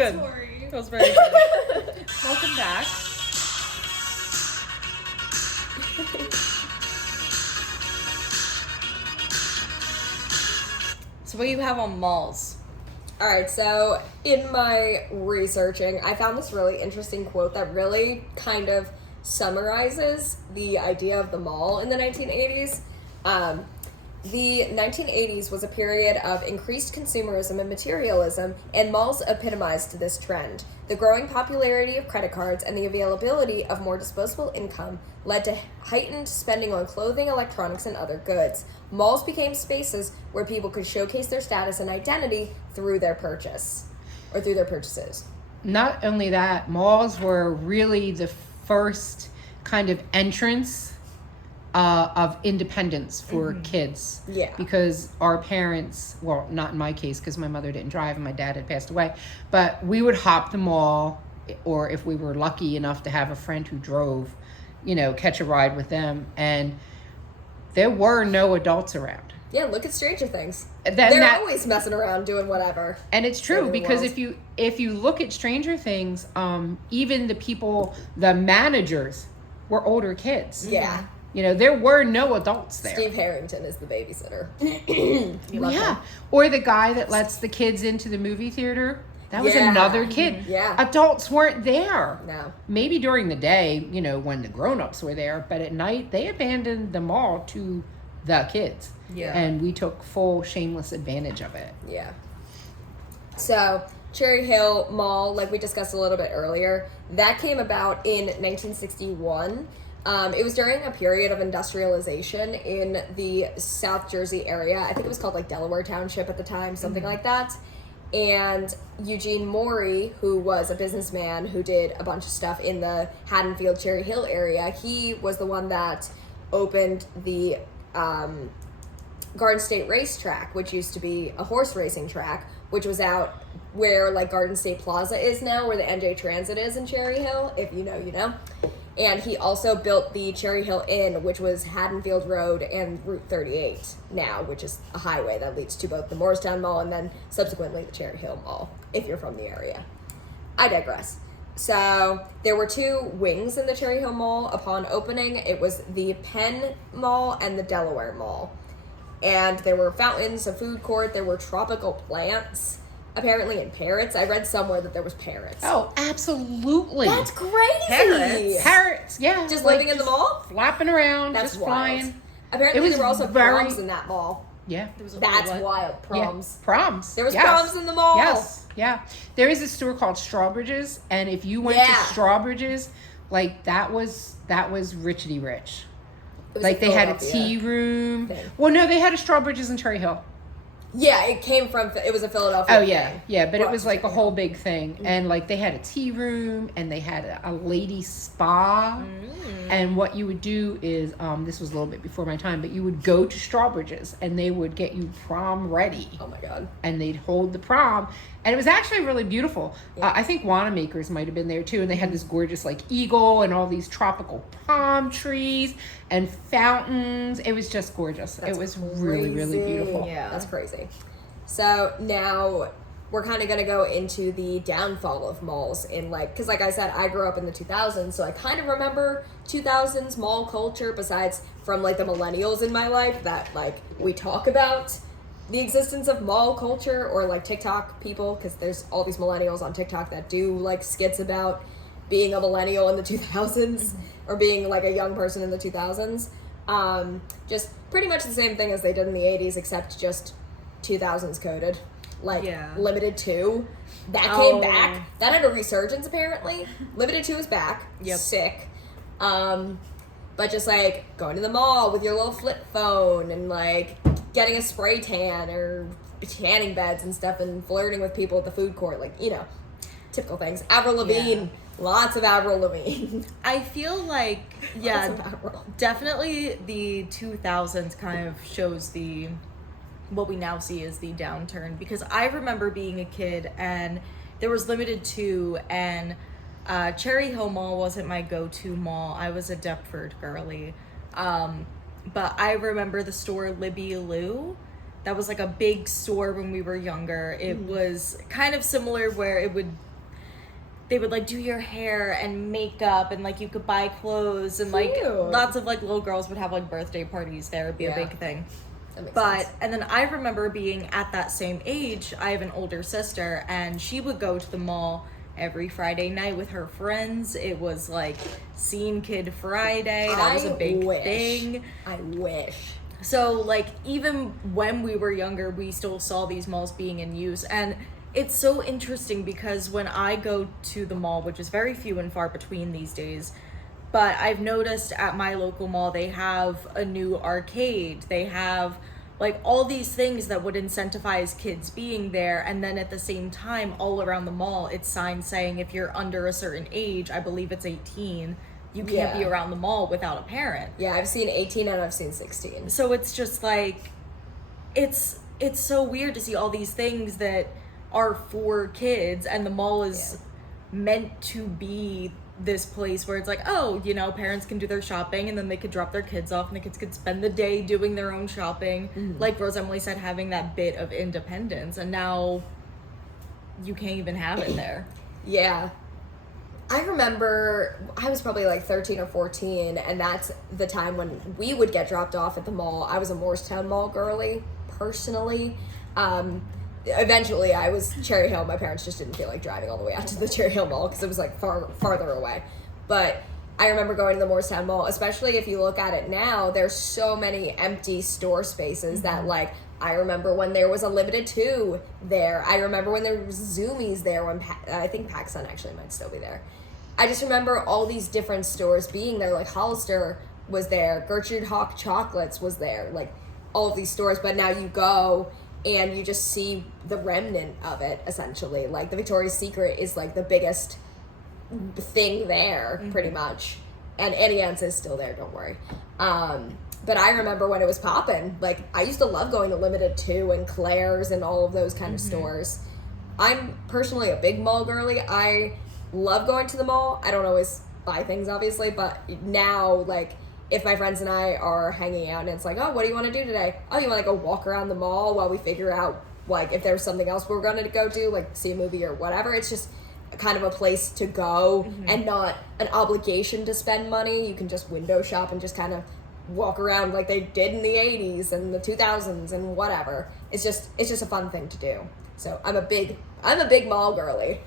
good. Tori. That was very good. Welcome back. So what do you have on malls? All right, so in my researching, I found this really interesting quote that really kind of summarizes the idea of the mall in the 1980s. The 1980s was a period of increased consumerism and materialism, and malls epitomized this trend. The growing popularity of credit cards and the availability of more disposable income led to heightened spending on clothing, electronics, and other goods. Malls became spaces where people could showcase their status and identity through their purchase, or through their purchases. Not only that, malls were really the first kind of entrance of independence for kids. Yeah. Because our parents, well, not in my case because my mother didn't drive and my dad had passed away, but we would hop the mall, or if we were lucky enough to have a friend who drove, catch a ride with them, and there were no adults around. Yeah, look at Stranger Things. They're always messing around doing whatever. And it's true, because if you look at Stranger Things, even the managers were older kids. Yeah. There were no adults there. Steve Harrington is the babysitter. Yeah. Or the guy that lets the kids into the movie theater. That was another kid. Yeah. Adults weren't there. No. Maybe during the day, when the grown-ups were there. But at night, they abandoned the mall to the kids. Yeah. And we took full shameless advantage of it. Yeah. So, Cherry Hill Mall, like we discussed a little bit earlier, that came about in 1961. It was during a period of industrialization in the South Jersey area. I think it was called Delaware Township at the time, something like that. And Eugene Morey, who was a businessman who did a bunch of stuff in the Haddonfield, Cherry Hill area, he was the one that opened the Garden State Racetrack, which used to be a horse racing track, which was out where Garden State Plaza is now, where the NJ Transit is in Cherry Hill. If you know, you know. And he also built the Cherry Hill Inn, which was Haddonfield Road and Route 38 now, which is a highway that leads to both the Morristown Mall and then subsequently the Cherry Hill Mall, if you're from the area. I digress. So there were two wings in the Cherry Hill Mall upon opening. It was the Penn Mall and the Delaware Mall. And there were fountains, a food court, there were tropical plants, apparently, and parrots. I read somewhere that there was parrots. Oh, absolutely. That's crazy. Parrots, yeah. Just living in the mall? Flapping around, That's just wild. flying. Apparently there were also proms in that mall. Yeah. That's wild. Proms. Yeah. Proms. There was proms in the mall. Yes. Yeah. There is a store called Strawbridge's, and if you went to Strawbridge's, that was richity rich. They had a tea room. thing. Well, no, they had a Strawbridge's in Cherry Hill. Yeah, it was a Philadelphia Oh, yeah. thing. Yeah, but it was Right. a whole big thing. And they had a tea room, and they had a lady spa. And what you would do is, this was a little bit before my time, but you would go to Strawbridge's, and they would get you prom ready. Oh my God. And they'd hold the prom, and it was actually really beautiful. I think Wanamaker's might have been there too, and they had this gorgeous eagle and all these tropical palm trees and fountains. It was just gorgeous. That's it was really, really crazy. beautiful. Yeah. That's crazy. So now we're kind of going to go into the downfall of malls because like I said, I grew up in the 2000s, so I kind of remember 2000s mall culture besides from the millennials in my life that we talk about the existence of mall culture, or TikTok people, because there's all these millennials on TikTok that do skits about being a millennial in the 2000s or being a young person in the 2000s. Just pretty much the same thing as they did in the 80s, except just 2000s coded. Limited 2. That came back. That had a resurgence, apparently. Limited 2 is back. Yep. Sick. But just going to the mall with your little flip phone and getting a spray tan or tanning beds and stuff and flirting with people at the food court. Typical things. Avril Lavigne. Lots of Avril Lavigne. I feel definitely the 2000s kind of shows what we now see as the downturn, because I remember being a kid and there was Limited 2, and Cherry Hill Mall wasn't my go-to mall. I was a Deptford girly. But I remember the store Libby Lou. That was a big store when we were younger. It was kind of similar where it would they would like do your hair and makeup, and like you could buy clothes, and like Cute. lots of like little girls would have like birthday parties there. It'd be a Yeah. big thing. That makes But sense. and then I remember being at that same age. I have an older sister, and she would go to the mall every Friday night with her friends. It was like Scene Kid Friday. That was a big thing. I wish. So like even when we were younger, we still saw these malls being in use. And it's so interesting because when I go to the mall, which is very few and far between these days, but I've noticed at my local mall they have a new arcade. They have like all these things that would incentivize kids being there, and then at the same time all around the mall it's signs saying if you're under a certain age, I believe it's 18, you can't be Yeah. around the mall without a parent. Yeah, I've seen 18 and I've seen 16. So it's just like it's so weird to see all these things that are for kids, and the mall is meant to be this place where it's like, oh, you know, parents can do their shopping and then they could drop their kids off and the kids could spend the day doing their own shopping. Like Rose Emily said, having that bit of independence, and now you can't even have it there. Yeah. I remember I was probably like 13 or 14, and that's the time when we would get dropped off at the mall. I was a Morristown Mall girly, personally. Eventually, I was Cherry Hill. My parents just didn't feel like driving all the way out to the Cherry Hill Mall because it was like farther away. But I remember going to the Morristown Mall, especially if you look at it now, there's so many empty store spaces that like, I remember when there was a Limited 2 there. I remember when there was Zoomies there, when I think PacSun actually might still be there. I just remember all these different stores being there, like Hollister was there, Gertrude Hawk Chocolates was there, like all of these stores, but now you go and you just see the remnant of it, essentially. Like the Victoria's Secret is like the biggest thing there, pretty much. And Annie Ann's is still there, don't worry. But I remember when it was poppin'. Like, I used to love going to Limited 2 and Claire's and all of those kind of stores. I'm personally a big mall girly. I love going to the mall. I don't always buy things, obviously, but now, like, if my friends and I are hanging out and it's like, oh, what do you want to do today? Oh, you want to go walk around the mall while we figure out, like, if there's something else we're going to go do, like see a movie or whatever. It's just kind of a place to go and not an obligation to spend money. You can just window shop and just kind of walk around like they did in the 80s and the 2000s and whatever. It's just a fun thing to do. So I'm a big mall girly.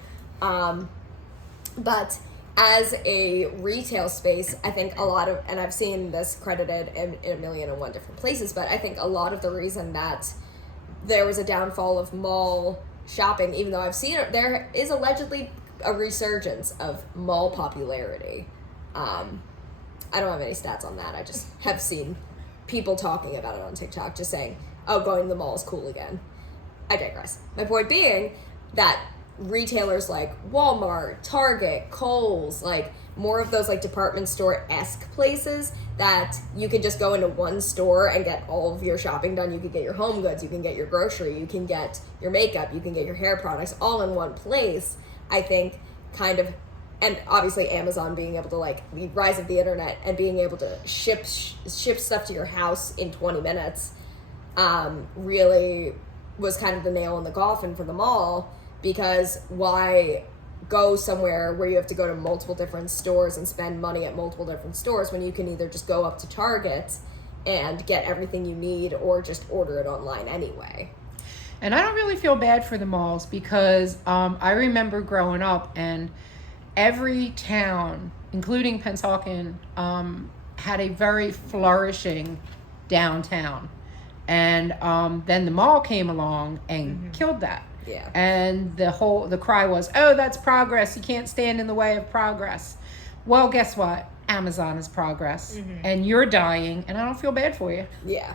But as a retail space, I think a lot of, and I've seen this credited in a million and one different places, but I think a lot of the reason that there was a downfall of mall shopping, even though I've seen it, there is allegedly a resurgence of mall popularity. I don't have any stats on that. I just have seen people talking about it on TikTok, just saying, oh, going to the mall is cool again. I digress. My point being that retailers like Walmart, Target, Kohl's, like more of those like department store-esque places that you can just go into one store and get all of your shopping done. You can get your home goods, you can get your grocery, you can get your makeup, you can get your hair products all in one place. I think kind of, and obviously Amazon being able to, like, the rise of the internet and being able to ship stuff to your house in 20 minutes really was kind of the nail in the coffin for the mall. Because why go somewhere where you have to go to multiple different stores and spend money at multiple different stores when you can either just go up to Target and get everything you need or just order it online anyway? And I don't really feel bad for the malls because I remember growing up and every town, including Pennsauken, had a very flourishing downtown. And then the mall came along and killed that. Yeah. And the cry was, oh, that's progress. You can't stand in the way of progress. Well, guess what? Amazon is progress. And you're dying, and I don't feel bad for you. Yeah.